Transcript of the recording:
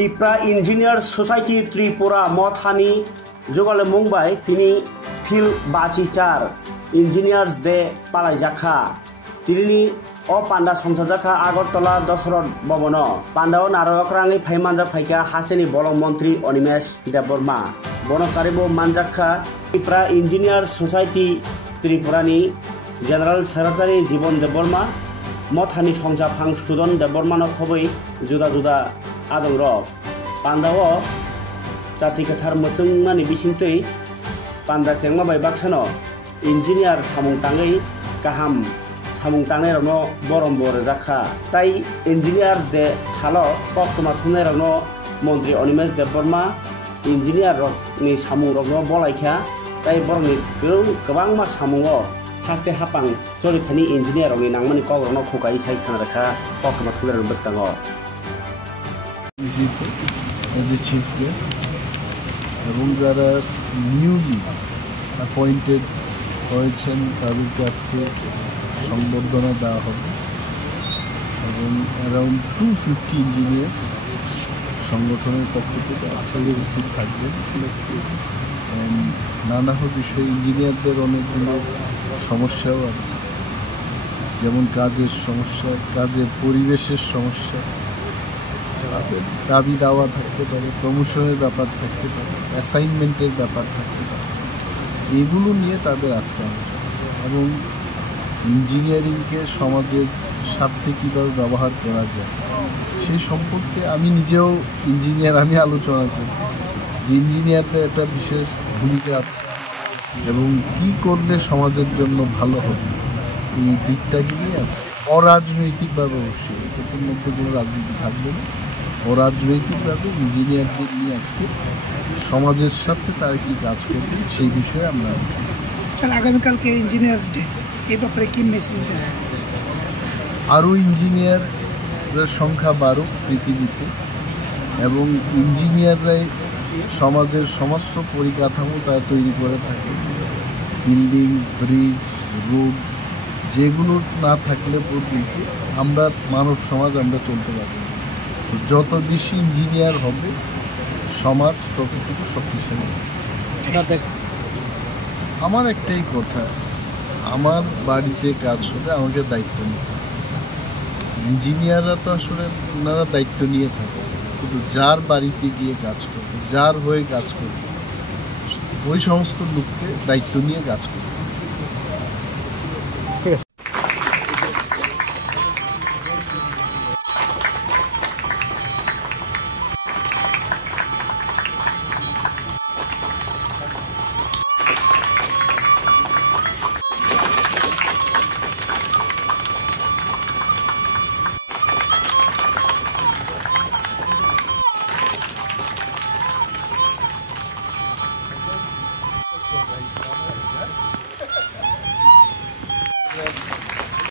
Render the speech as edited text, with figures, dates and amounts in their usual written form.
Tripura engineers society Tripura মথানি জোগালে Mumbai তিনি feel বাচিটার engineers দে পালাইজাখা তিনি ও পান্ডা সংসারজাখা আগরতলা দশরথ ভবন পান্ডাও নারক রাঙি ফাইমানজা ফাইকা হাসেনি বলং মন্ত্রী অনিমেষ দেববর্মা বনকারিবো মানজাখা ত্রিপুরা ইঞ্জিনিয়ার্স সোসাইটি ত্রিপুরাनि জেনারেল সেক্রেটারি জীবন দেববর্মা মথাनि সংसाफां सुदन देबबर्मानो खबै जुदा जुदा आदं रक पान्दाओ जाति गोथार मोसोंनानि बिसिंतै पान्दा सेंमा बाय बाक्सानो इन्जिनियार सामुं ताङै गाहाम सामुं तांनायरावनो बरम बर जाखा ताई इन्जिनियार्स दे सालो पक्तमा थुनायरावनो मन्त्रि अनिमेष देबबर्मा इन्जिनियार रकनि सामुं रकनो बलायखा ताई बरंनि गोबां मा सामुङो हास्ते हापां जलिथानि इन्जिनियार नि नांमानि कवरनो खुगाइ साइ थानारखा पक्तमा थुनायरावनो बसकाङो as a chief guest এবং যারা নিউলি অ্যাপয়েন্টেড হয়েছেন তাদেরকে আজকে সংবর্ধনা দেওয়া হবে এবং অ্যারাউন্ড 250 ইঞ্জিনিয়ার সংগঠনের পক্ষ থেকে আজকে উপস্থিত থাকবেন। নানা বিষয়ে ইঞ্জিনিয়ারদের অনেকগুলো সমস্যাও আছে, যেমন কাজের সমস্যা, কাজের পরিবেশের সমস্যা, দাবি দাওয়া থাকতে পারে, প্রমোশনের ব্যাপার থাকতে পারে, অ্যাসাইনমেন্টের ব্যাপার থাকতে পারে। এগুলো নিয়ে তাদের আজকে আলোচনা এবং ইঞ্জিনিয়ারিংকে সমাজের স্বার্থে কীভাবে ব্যবহার করা যায় সেই সম্পর্কে আমি নিজেও ইঞ্জিনিয়ার, আমি আলোচনা করি যে ইঞ্জিনিয়ারদের একটা বিশেষ ভূমিকা আছে এবং কী করলে সমাজের জন্য ভালো হবে এই দিকটাকে নিয়ে আছে। অরাজনৈতিকভাবে অবশ্যই এটার মধ্যে কোনো রাজনীতি থাকবে না, অরাজনৈতিকভাবে ইঞ্জিনিয়ারদের নিয়ে আজকে সমাজের সাথে তারা কী কাজ করবে সেই বিষয়ে আমরা আলোচনা। স্যার, আগামীকালকে ইঞ্জিনিয়ার্স ডে, এই ব্যাপারে কী মেসেজ দেবেন? আরও ইঞ্জিনিয়ারের সংখ্যা বাড়ুক পৃথিবীতে এবং ইঞ্জিনিয়াররাই সমাজের সমস্ত পরিকাঠামো তারা তৈরি করে থাকে। বিল্ডিংস, ব্রিজ, রোড যেগুলো না থাকলে পর্যন্ত আমরা মানব সমাজ আমরা চলতে পারব। যত বেশি ইঞ্জিনিয়ার হবে সমাজ ততটুকু শক্তিশালী হবে। আমার একটাই কথা, আমার বাড়িতে কাজ হবে, আমাকে দায়িত্ব নিতে হবে। ইঞ্জিনিয়াররা তো আসলে ওনারা দায়িত্ব নিয়ে থাকে, কিন্তু যার বাড়িতে গিয়ে কাজ করবে, যার হয়ে কাজ করবে, ওই সমস্ত লোককে দায়িত্ব নিয়ে কাজ করবে।